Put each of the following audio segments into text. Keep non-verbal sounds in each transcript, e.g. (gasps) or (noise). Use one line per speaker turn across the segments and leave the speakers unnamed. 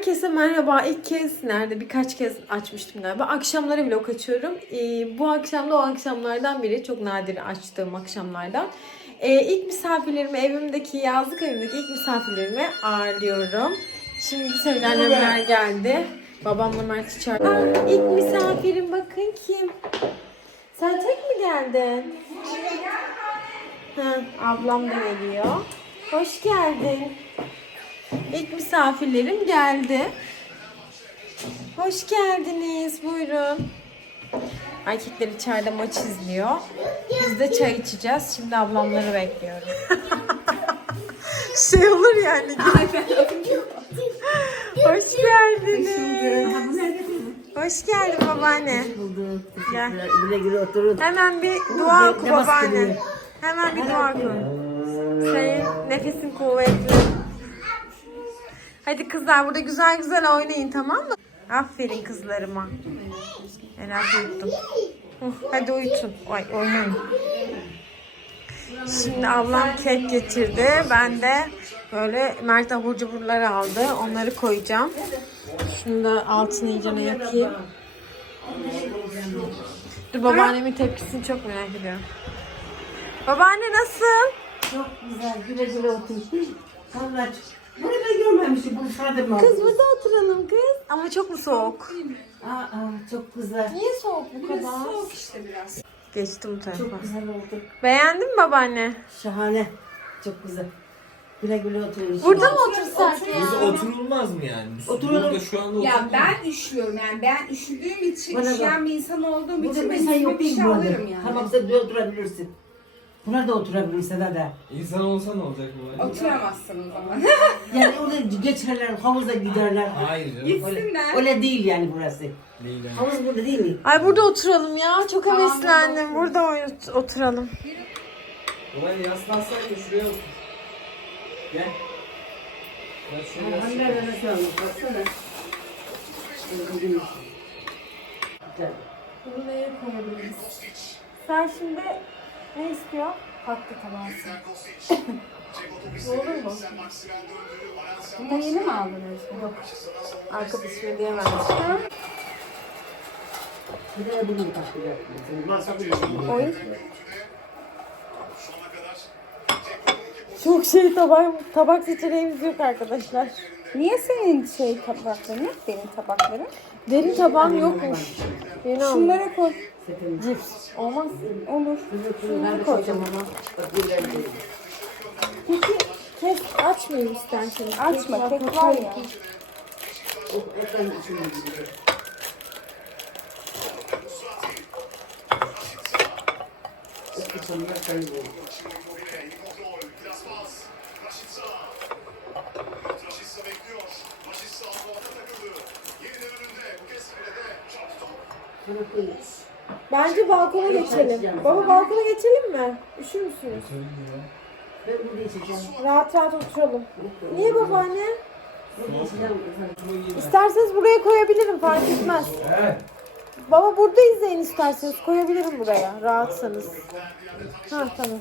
Herkese merhaba. İlk kez nerede birkaç kez açmıştım galiba. Akşamları vlog açıyorum. Ee, bu akşam da o akşamlardan biri. Çok nadir açtığım akşamlardan. Ee, ilk misafirlerimi evimdeki yazlık evimdeki ilk misafirlerimi ağırlıyorum. Şimdi sevilen annemler geldi. Babamla Mert içeride. Aa, İlk misafirim bakın kim? Sen tek mi geldin? Ha, ablam da geliyor. Hoş geldin. İlk misafirlerim geldi. Hoş geldiniz. Buyurun. Erkekler içeride maç izliyor. Biz de çay içeceğiz. Şimdi ablamları bekliyorum. (laughs) şey olur yani. Hoş geldiniz. Hoş geldin babaanne. Gel.
Güle güle oturun.
Hemen bir dua oku babaanne. Hemen bir dua oku. Senin nefesin kuvvetli. Hadi kızlar burada güzel güzel oynayın tamam mı? Aferin kızlarıma. Herhalde uyuttum. Hadi uyutun. Ay oynayın. Şimdi ablam kek getirdi. Ben de böyle Mert abur cuburlar aldı. Onları koyacağım. Şunu da altını iyicene yapayım. Dur babaannemin tepkisini çok merak ediyorum. Babaanne nasıl?
Çok güzel. Güle güle oturun. Allah Da görmemişim. Bunu sırada mı
Kız burada oturalım kız. Ama çok mu soğuk?
Aa, çok güzel.
Niye soğuk bu kadar? soğuk işte biraz. Geçtim bu tarafa.
Çok güzel oldu.
Beğendin mi babaanne?
Şahane. Çok güzel. Güle güle oturun.
Burada mı otursak
Burada
ya?
oturulmaz mı yani?
Oturalım.
Burada şu anda
Ya
oturulmaz.
ben üşüyorum yani ben üşüdüğüm için
Bana bak.
üşüyen bir insan olduğum
Burada
için
bir
ben
insan
üstüme
yok
bir
değil
şey
burada?
alırım yani.
Tamam sen oturabilirsin. Buna da oturabilirsin da.
İnsan olsa ne olacak bu?
Oturamazsın o zaman. (laughs)
Yani orada geçerler, havuza giderler.
Hayır canım.
Öyle,
Gitsinler.
öyle değil yani burası.
Değil yani.
Havuz burada değil mi?
Ay burada oturalım ya. Çok
Tamam,
heveslendim. Burada oy- oturalım.
Ulan yaslansaydın şuraya otur. Gel. Gel şuraya yaslan.
Nasıl almış? Baksana. Güzel.
Bunu neye koyabiliriz? Sen şimdi ne istiyor? Tatlı tabağısı. Olur mu?
Bunu yeni mi aldınız?
Yok. Arkadaşım hediye vermiş.
Bir de bunu taktılar.
Oy. Çok şey tabak, tabak seçeneğimiz yok arkadaşlar.
Niye senin şey tabakların yok benim tabaklarım?
Derin tabağım yokmuş. Yeni aldım.
Şunlara koy.
Cips. Olmaz.
Olur.
Şunları koyacağım ama. Peki kek açmayayım isterseniz.
Açma,
Kek
kek var ya.
Bence balkona geçelim. Baba balkona geçelim mi? Üşür müsünüz?
Ben bunu içeceğim.
Rahat rahat oturalım. Niye babaanne?
İçeceğim.
İsterseniz buraya koyabilirim fark etmez. Baba burada izleyin isterseniz koyabilirim buraya rahatsanız. Ha tamam.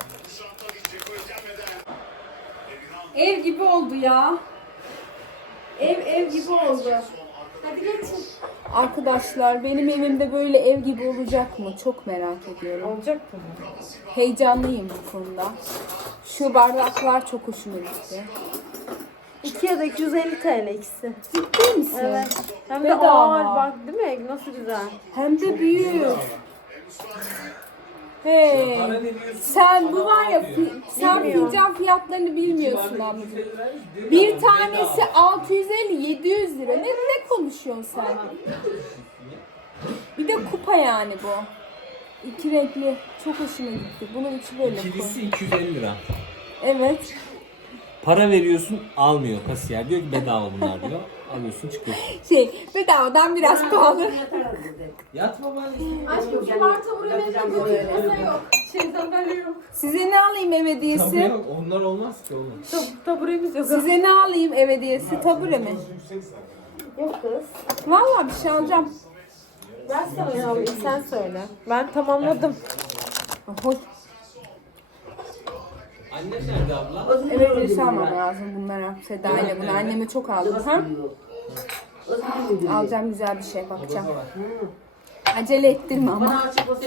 Ev gibi oldu ya. Ev ev gibi oldu. Hadi geçin. Arkadaşlar benim evimde böyle ev gibi olacak mı? Çok merak ediyorum.
Olacak mı?
Heyecanlıyım bu konuda. Şu bardaklar çok hoşuma gitti.
2 ya da 250 TL ikisi.
Ciddi misin?
Evet. Hem de
Bedava.
ağır bak değil mi? Nasıl güzel.
Hem de büyük. Hey.
Para ne diyorsun?
Sen bu var ya fi- sen
Bilmiyorum.
fincan fiyatlarını bilmiyorsun
Bardak
ablacığım.
250 vermiş, diyor
Bir tanesi
bedava.
650 700 lira. Ne ne konuşuyorsun sen? Bir de kupa yani bu. İki renkli. Çok hoşuma gitti. Bunun içi böyle koy.
İkilisi 250 lira.
Evet.
Para veriyorsun almıyor kasiyer. Diyor ki bedava bunlar diyor. (laughs) Alıyorsun çıkıyorsun.
Şey bedavadan biraz pahalı.
Yatma bari.
Aşkım şu marta buraya ne yok. Şey sandalye yok.
Size ne alayım ev
Tabii
hediyesi?
yok onlar olmaz ki oğlum.
Tab- taburemiz yok.
Size ne alayım ev hediyesi? Tabure mi?
Yok kız.
Vallahi bir şey alacağım.
Ben sana ne alayım sen söyle. Ben tamamladım.
Hoş.
Annem nerede abla?
Evet resim almam lazım bunlara. Seda ile bunu. Anneme çok aldım. Ha? Alacağım güzel bir şey bakacağım. Acele ettirme ama.
Çok.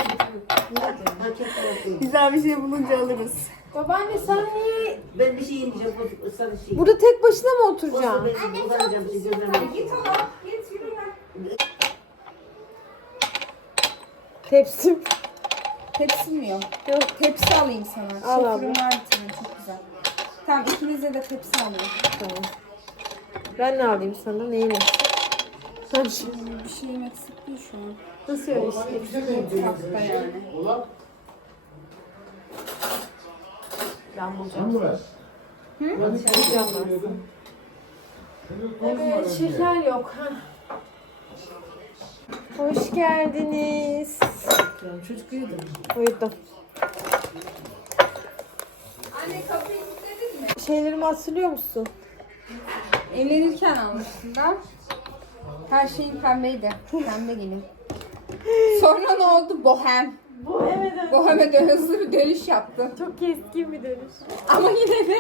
Güzel bir şey bulunca alırız.
Babaanne sen niye
Ben bir şey yemeyeceğim. bu Sarı şey.
burada tek başına mı oturacaksın?
ben kullanacağım şey gözlerime.
Git ama. Git yürü.
Tepsim.
Tepsim yok. Yok tepsi alayım sana.
Al
Şekerim
abla.
var bir tane çok güzel. Tamam ikinize de tepsi alayım.
Tamam. Ben ne alayım sana? Neyin eksik? Sen şimdi
Bir şeyim eksik değil şu an.
nasıl öyle şey?
Hafta yani.
Ben bulacağım.
Sen mi ver?
Bulacağım ben. Evet, şeker yok. ha. Hoş geldiniz.
Çocuk uyudu.
Uyudum.
Anne kapıyı kilitledin mi?
Şeylerimi hatırlıyor musun?
Evlenirken almıştım ben. Her şeyim pembeydi. Pembe gelin. Sonra ne oldu? Bohem.
Bu evet.
Bohem'e de hızlı bir dönüş yaptı.
Çok keskin bir dönüş.
Ama yine de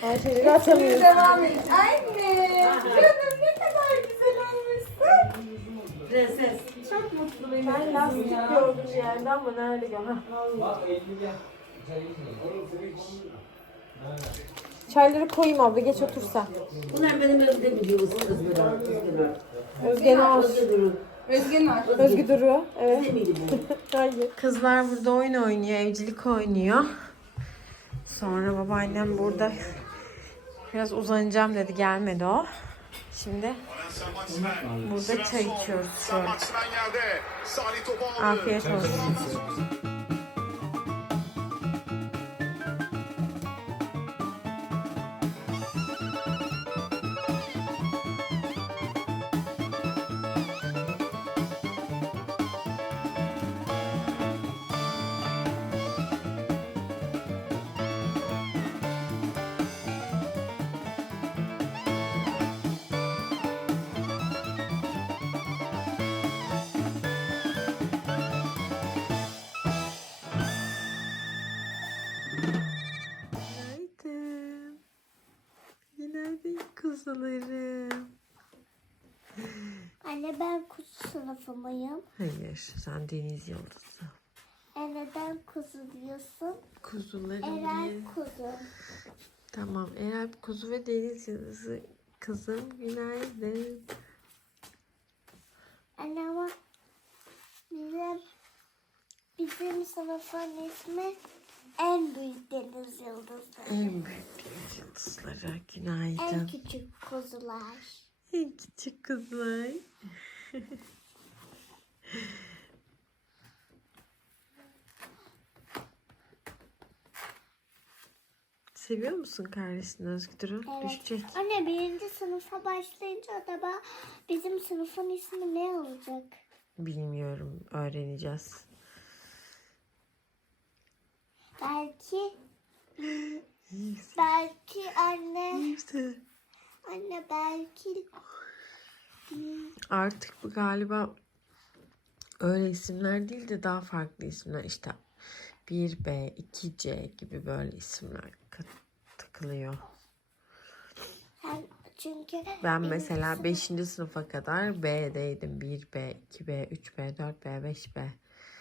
Her şeyleri
devam et. Anne. Canım
Ben lastik gördüm yerde ama nerede gör? Ha. Çayları koyayım abla geç otur sen.
Bunlar benim evde? Özgür'e.
Özge?
Özgür'e.
Özgen var.
Özgü duruyor. Evet. (laughs) Hayır. Kızlar burada oyun oynuyor, evcilik oynuyor. Sonra babaannem burada biraz uzanacağım dedi, gelmedi o. Şimdi burada çay içiyoruz şöyle. Afiyet olsun.
Anne ben kuzu sınıfı mıyım?
Hayır, sen deniz yıldızı.
E neden kuzu diyorsun?
Kuzularım
Eren
diye.
kuzu.
Tamam, Eren kuzu ve deniz yıldızı kızım günaydın.
Anne ama bizim bizim sınıfın ismi en büyük deniz yıldızı.
En büyük deniz yıldızları
En
günaydın.
küçük kuzular. (laughs)
Küçük kızlar. (laughs) Seviyor musun kardeşini Özgür'ü?
Evet.
Düşecek.
Anne birinci sınıfa başlayınca acaba bizim sınıfın ismi ne olacak?
Bilmiyorum. Öğreneceğiz.
Belki belki anne anne belki
artık bu galiba öyle isimler değil de daha farklı isimler. İşte 1B, 2C gibi böyle isimler takılıyor.
Sen çünkü
Ben mesela 5. sınıfa kadar B'deydim. 1B, 2B, 3B, 4B, 5B.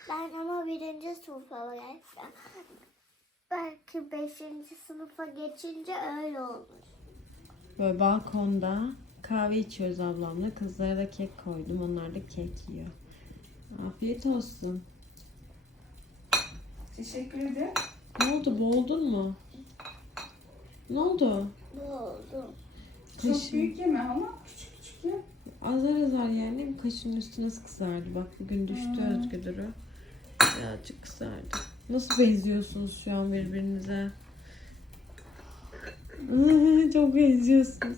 ben ama birinci sınıfa gelsem belki beşinci sınıfa geçince öyle olur.
Böyle balkonda kahve içiyoruz ablamla. Kızlara da kek koydum. Onlar da kek yiyor. Afiyet olsun.
Teşekkür ederim.
Ne oldu? Boğuldun mu? Ne oldu?
Bu oldu.
Çok
Kaşın.
büyük yeme ama küçük küçük ye.
Azar azar yani kaşının üstü nasıl kızardı? Bak bugün düştü Özgür'ü. Birazcık kızardı. Nasıl benziyorsunuz şu an birbirinize? Çok benziyorsunuz.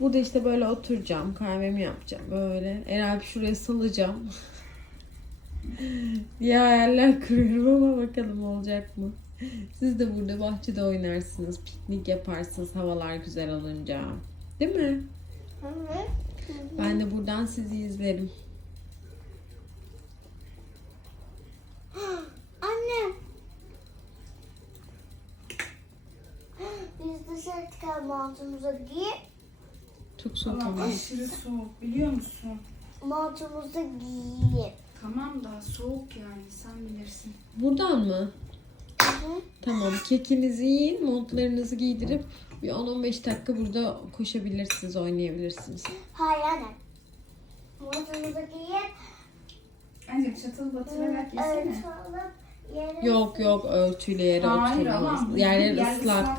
Burada işte böyle oturacağım. Kahvemi yapacağım böyle. Herhalde şuraya salacağım. (laughs) diye hayaller kuruyorum ama bakalım olacak mı? Siz de burada bahçede oynarsınız. Piknik yaparsınız havalar güzel olunca. Değil mi?
Evet.
Ben de buradan sizi izlerim.
Anne. Altımıza giyip
Çok soğuk
Ama
ama.
aşırı soğuk biliyor musun?
Montumuzu giyin.
Tamam da soğuk yani sen bilirsin.
Buradan mı? Tamam kekinizi yiyin, montlarınızı giydirip bir 10-15 dakika burada koşabilirsiniz, oynayabilirsiniz.
Hayır anne. Montumuzu giyin.
Ancak çatal batırarak yesene.
Örtü alıp yere
Yok yok örtüyle yere
Hayır
oturmaz.
ama
Yerler
yer
ıslak.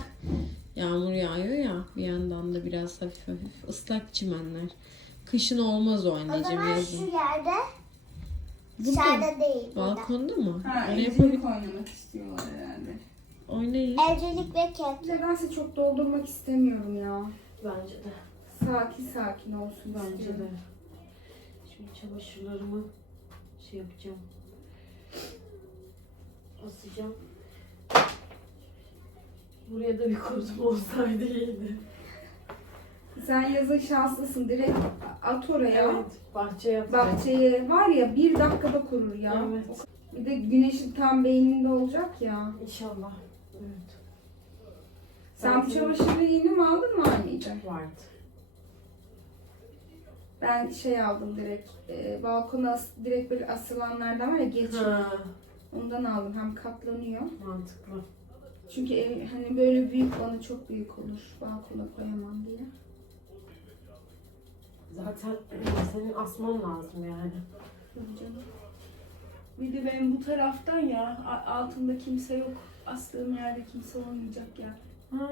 Yağmur yağıyor ya bir yandan da biraz hafif hafif ıslak çimenler. Kışın olmaz o
O
anneciğim
zaman
yazın.
şu yerde
Burada.
dışarıda değil. Burada.
Balkonda mı?
Ha, evcilik
yapabilir.
oynamak istiyorlar herhalde.
Oynayın.
Evcilik ve kek.
Nedense çok doldurmak istemiyorum ya.
Bence de.
Sakin sakin olsun
Bence de.
istiyorum.
Şimdi çamaşırlarımı şey yapacağım. Asacağım. Buraya da bir kurutum olsaydı iyiydi.
Sen yazın şanslısın. Direkt at oraya.
Evet, bahçeye yapacağım.
Bahçeye var ya bir dakikada kurur ya.
Evet.
Bir de güneşin tam beyninde olacak ya.
İnşallah. Evet.
Sen bu
Zaten-
çamaşırı yeni mi aldın mı anneciğim?
Vardı.
Ben şey aldım direkt. E, balkona as- direkt böyle asılanlardan var ya geç.
Ha,
Ondan aldım. Hem katlanıyor.
mantıklı.
Çünkü ev, hani böyle büyük bana çok büyük olur. Balkona koyamam diye.
Zaten senin asman lazım yani.
Tabii canım. Bir de benim bu taraftan ya altında kimse yok. Astığım yerde kimse olmayacak ya.
Ha,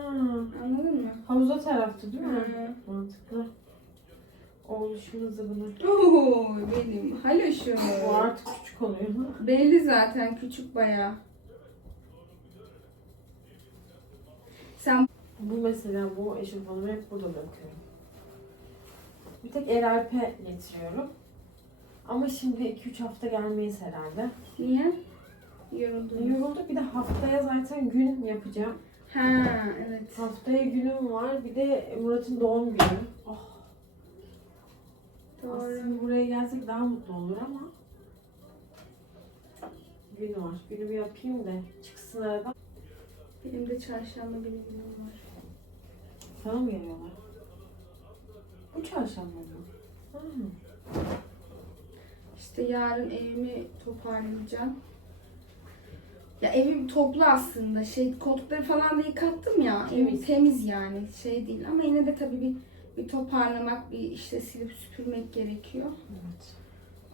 Anladın mı?
havuza taraftı değil mi?
Hı.
Mantıklı. Oğluşun zıbını.
Oo benim haloşum.
O artık küçük oluyor.
Belli zaten küçük bayağı.
Bu mesela bu eşofmanımı hep burada bırakıyorum. Bir tek Eralp'e getiriyorum. Ama şimdi 2-3 hafta gelmeyiz herhalde.
niye? Yoruldun.
Yoruldu. Bir de haftaya zaten gün yapacağım.
Ha evet.
Haftaya günüm var. Bir de Murat'ın doğum günü. Oh,
Doğru.
aslında buraya gelsek daha mutlu olur ama. Gün var. Günümü yapayım da çıksın aradan.
Benim de çarşamba günü günüm var.
Sana mı geliyorlar? Bu çarşamba mı? Hı.
İşte yarın evimi toparlayacağım. Ya evim toplu aslında. Şey koltukları falan da yıkattım ya. Evim
Temiz.
temiz yani. Şey değil ama yine de tabii bir bir toparlamak, bir işte silip süpürmek gerekiyor.
Evet.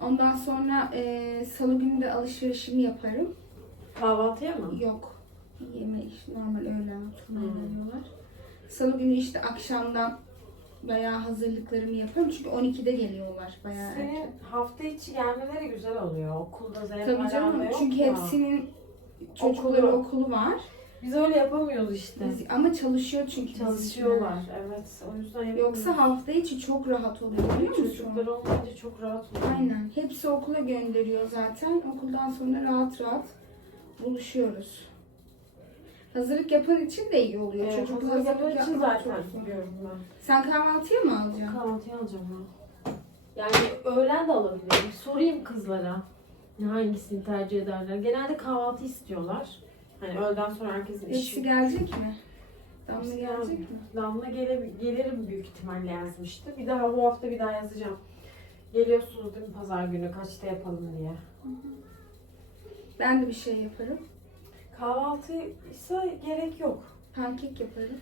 Ondan sonra e, salı günü de alışverişimi yaparım.
Kahvaltıya mı?
Yok. Yeme işte normal öğlen oturmaya
Hmm.
geliyorlar. Salı günü işte akşamdan bayağı hazırlıklarımı yaparım. Çünkü 12'de geliyorlar bayağı erken.
Senin hafta içi gelmeleri güzel oluyor. Okulda Zeynep
Tabii canım.
yok
Çünkü
ya.
hepsinin çocukları
Okulu.
okulu var.
Biz öyle yapamıyoruz işte.
Biz, ama çalışıyor çünkü
Çalışıyorlar. Evet. O yüzden yapamıyoruz.
Yoksa hafta içi çok rahat oluyor biliyor musun?
Çocuklar olmayınca çok rahat oluyor.
Aynen. Hepsi okula gönderiyor zaten. Okuldan sonra rahat rahat buluşuyoruz. Hazırlık yapan için de iyi oluyor.
Ee,
Çocuk
hazırlık yapmak için
yapmak
zaten
çok zor.
ben.
Sen kahvaltıya mı alacaksın?
Kahvaltıya alacağım ben. Yani öğlen de alabilirim. Sorayım kızlara. Hangisini tercih ederler. Genelde kahvaltı istiyorlar. Hani öğleden sonra herkesin
Hepsi
işi.
gelecek mi? Damla
Hepsi
gelecek mi?
Damla gele, gelirim büyük ihtimalle yazmıştı. Bir daha bu hafta bir daha yazacağım. Geliyorsunuz değil mi pazar günü kaçta yapalım diye.
Ben de bir şey yaparım.
Kahvaltıysa gerek yok.
Pankek yaparım.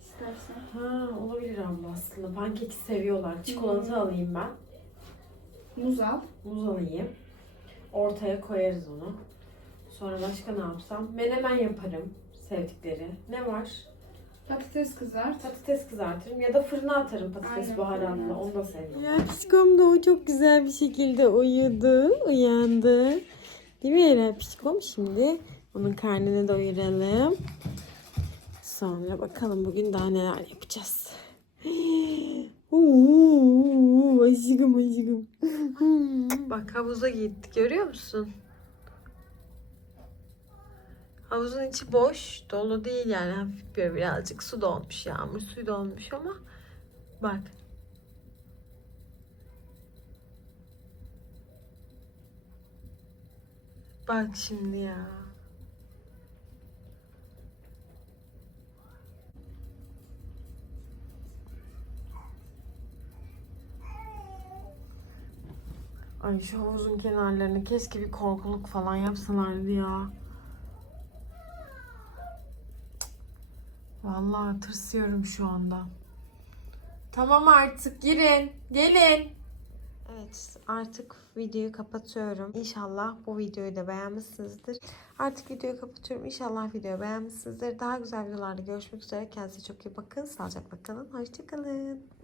İstersen.
Ha olabilir abla aslında. Pankeki seviyorlar. Çikolata
Hmm.
alayım ben.
Muz al.
Muz alayım. Ortaya koyarız onu. Sonra başka ne yapsam? Menemen yaparım. Sevdikleri. Ne var?
Patates kızart.
Patates kızartırım ya da fırına atarım patates
Aynen.
Onu da seviyorum.
Ya psikom da o çok güzel bir şekilde uyudu, uyandı. Değil mi Eren psikom? Şimdi onun karnını doyuralım. Sonra bakalım bugün daha neler yapacağız. (gasps) Oo, aşkım aşkım. (laughs) Bak havuza gittik görüyor musun? Havuzun içi boş, dolu değil yani hafif böyle birazcık su dolmuş, yağmur suyu dolmuş ama bak Bak şimdi ya.
Ay şu havuzun kenarlarını keşke bir korkuluk falan yapsalardı ya. Vallahi tırsıyorum şu anda. Tamam artık girin. Gelin. Evet artık videoyu kapatıyorum. İnşallah bu videoyu da beğenmişsinizdir. Artık videoyu kapatıyorum. İnşallah videoyu beğenmişsinizdir. Daha güzel videolarda görüşmek üzere. Kendinize çok iyi bakın. Sağlıcakla kalın. Hoşçakalın.